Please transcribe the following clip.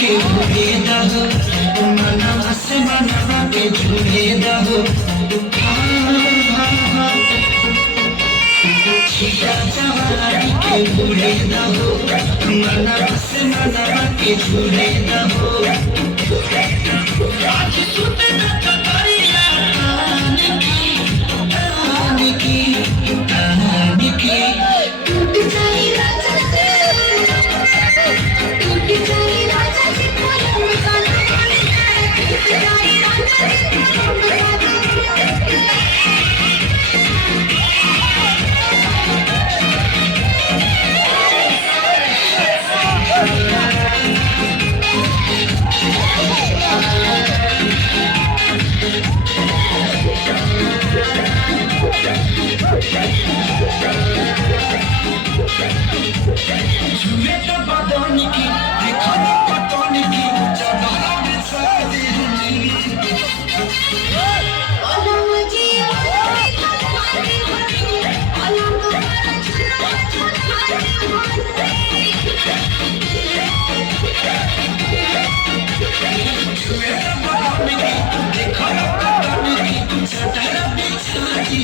के भूले दहो मनवा से मनवा के झूले दहो छिया जवानी के भूले दहो मनवा से मनवा के झूले दहो आज सुते न कतरिया कहानी की टूट जाए राजा टूट जाए राजा जी कोलम काला टूट जाए राजा जी झूमे तो बदनी की देखा ना पटनी की जगह में सादी कोलम जी कोई खाती कोलम मारा छुरा झूमे तो बदनी की देखा ना पटनी की जगह में सादी